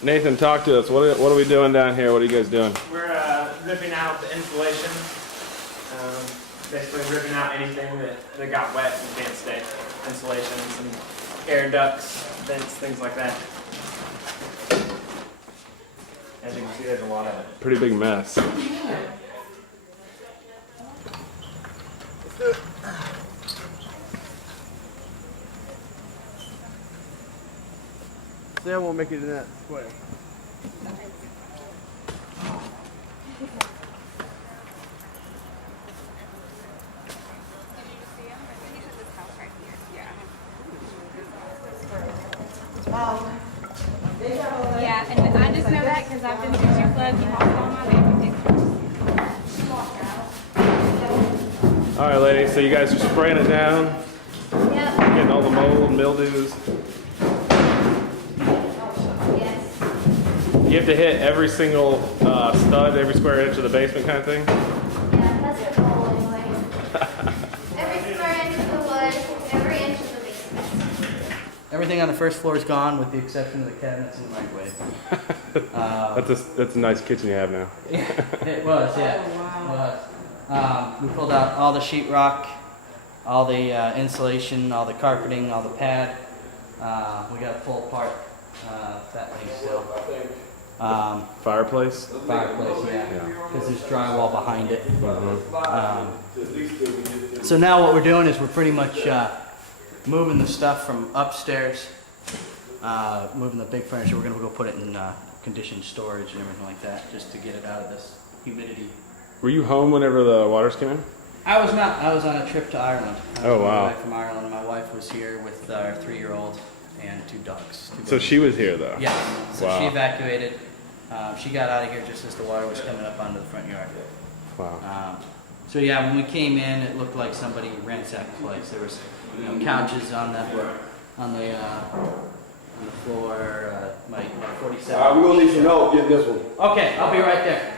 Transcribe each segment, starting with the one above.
Nathan, talk to us. What are we doing down here? What are you guys doing? We're ripping out the insulation. Basically ripping out anything that got wet and can't stay. Insulations and air ducts, vents, things like that. As you can see, there's a lot of it. Pretty big mess. Sam won't make it in that square. Yeah, and I just know that because I've been to your club. You walk all my way. All right, ladies. So you guys are spraying it down, Yep. getting all the mold, mildews. Yes. You have to hit every single stud, every square inch of the basement, kind of thing. Yeah, that's the goal anyway. Every square inch of the wood, every inch of the basement. Everything on the first floor is gone with the exception of the cabinets and the microwave. That's a nice kitchen you have now. It was, yeah. It was. We pulled out all the sheetrock, all the insulation, all the carpeting, all the pad. We got to pull apart that thing still. Fireplace. Fireplace, yeah. Because there's drywall behind it. Mm-hmm. So now what we're doing is we're pretty much moving the stuff from upstairs, moving the big furniture. We're going to go put it in conditioned storage and everything like that, just to get it out of this humidity. Were you home whenever the waters came in? I was not. I was on a trip to Ireland. I was Oh, on my wow. way back from Ireland. My wife was here with our 3-year-old and 2 ducks. So she was here though. Yeah. So Wow. she evacuated. She got out of here just as the water was coming up onto the front yard. Wow. So yeah, when we came in, it looked like somebody ransacked the place. There was, couches on the floor. My 47. We're gonna need some help getting this one. Okay, I'll be right there.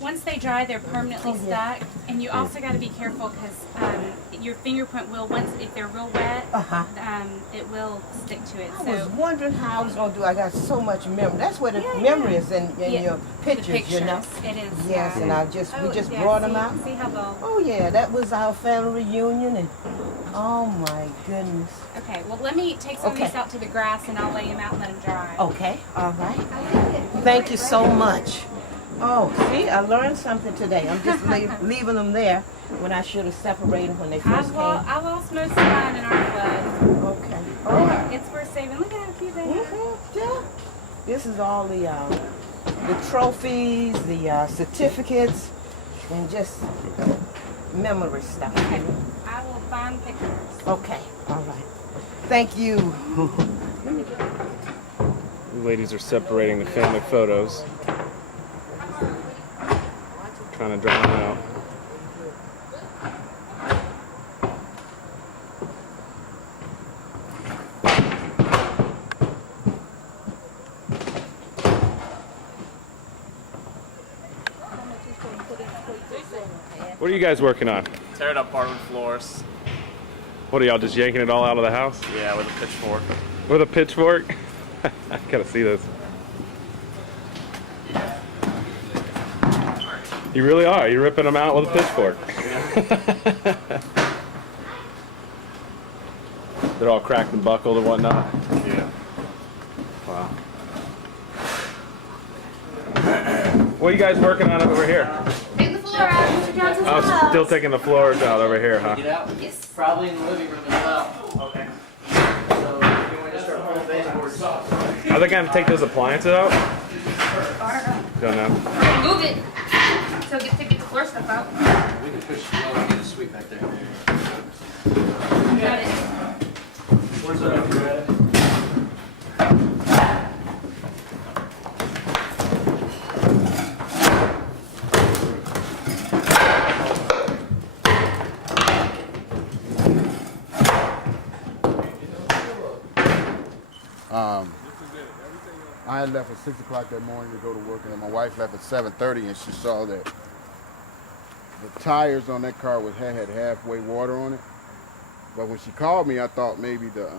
Once they dry, they're permanently stuck, and you also got to be careful because your fingerprint will, if they're real wet, it will stick to it. I was wondering how I was gonna do. I got so much memory. That's where the memory is in your pictures, you know. It is. Yes, and we just yeah, brought them out. See how they'll. Oh yeah, that was our family reunion, and oh my goodness. Okay, well let me take some of Okay. these out to the grass, and I'll lay them out and let them dry. Okay, all right. Thank you so much. Oh, see, I learned something today. I'm just leaving them there when I should have separated when they first came. I lost most of mine in our flood. Okay. All right. It's worth saving. Look at how cute they are. Yeah. This is all the trophies, the certificates, and just memory stuff. Okay, I will find pictures. Okay. All right. Thank you. The ladies are separating the family photos. Trying to draw them out. What are you guys working on? Tearing up hardwood floors. What are y'all just yanking it all out of the house? Yeah, with a pitchfork. With a pitchfork? I gotta see this. You really are. You're ripping them out with a pitchfork. They're all cracked and buckled and whatnot. Yeah. Wow. What are you guys working on over here? Take the floor out, Mr. Johnson's Oh, house. still taking the floors out over here, huh? Get out? Yes. Probably in the living room as well. Okay. So if you want to start pulling baseboards off. Are they gonna take those appliances out? Don't know. Move it. So get to get the floor stuff out. We can push well, get a sweep back there. Got it. Where's that? I had left at 6 o'clock that morning to go to work, and then my wife left at 7:30, and she saw that the tires on that car had halfway water on it. But when she called me, I thought maybe the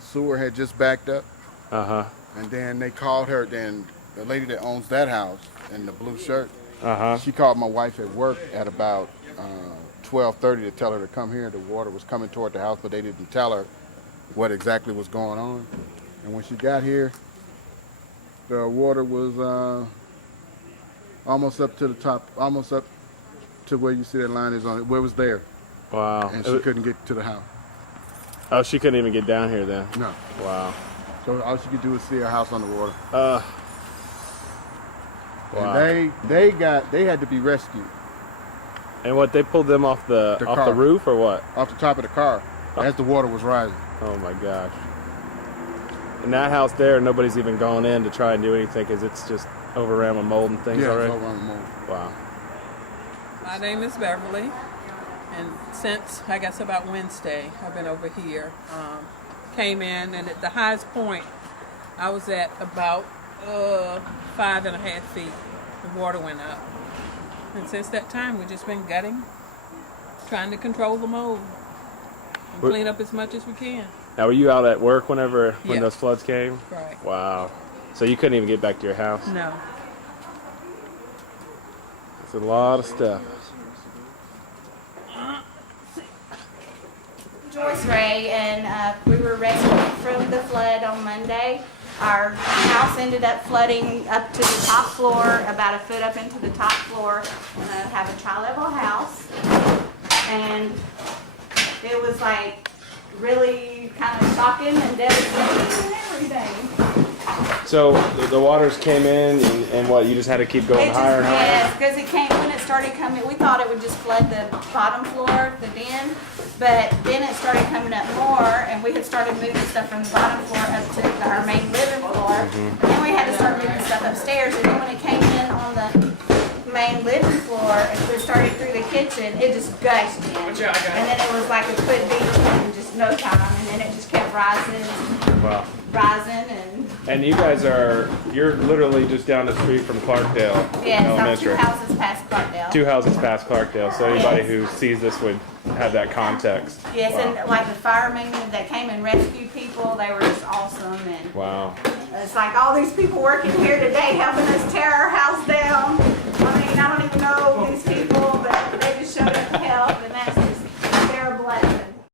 sewer had just backed up. Uh huh. And then they called her. Then the lady that owns that house in the blue shirt, Uh-huh. she called my wife at work at about 12:30 to tell her to come here. The water was coming toward the house, but they didn't tell her what exactly was going on. And when she got here, the water was almost up to the top, almost up to where you see that line is on it, where it was there. Wow. And she couldn't get to the house. Oh, she couldn't even get down here then. No. Wow. So all she could do was see her house underwater. Wow. And they had to be rescued And what, they pulled them off the car. roof or what? off the top of the car as the water was rising. Oh my gosh. And that house there, nobody's even gone in to try and do anything because it's just overran with mold and things Yeah, already? over on the moon. Wow. My name is Beverly, and since I guess about Wednesday, I've been over here. Came in, and at the highest point, I was at about 5.5 feet. The water went up, and since that time, we've just been gutting, trying to control the mold, and clean up as much as we can. Now, were you out at work when Yeah. those floods came? Right. Wow. So you couldn't even get back to your house? No. It's a lot of stuff. Joyce Ray, and we were rescued from the flood on Monday. Our house ended up flooding up to the top floor, about a foot up into the top floor. And I have a tri-level house, and it was like really kind of shocking and devastating and everything. So the waters came in, and what, you just had to keep going higher and higher? Yes, because it came, when it started coming, we thought it would just flood the bottom floor, the den, but then it started coming up more, and we had started moving stuff from the bottom floor up to our main living floor. Mm-hmm. Then we had to start moving stuff upstairs, and then when it came in on the main living floor, and we started through the kitchen, it just gushed in. And then it was like a foot deep in just no time, and then it just kept rising, Wow. rising, And you guys you're literally just down the street from Clarkdale yes, I'm Elementary. 2 houses past Clarkdale. 2 houses past Clarkdale, so anybody Yes. who sees this would have that context. Yes, Wow. and like the firemen that came and rescued people, they were just awesome. And Wow. it's like all these people working here today helping us tear our house down. I mean, I don't even know these people.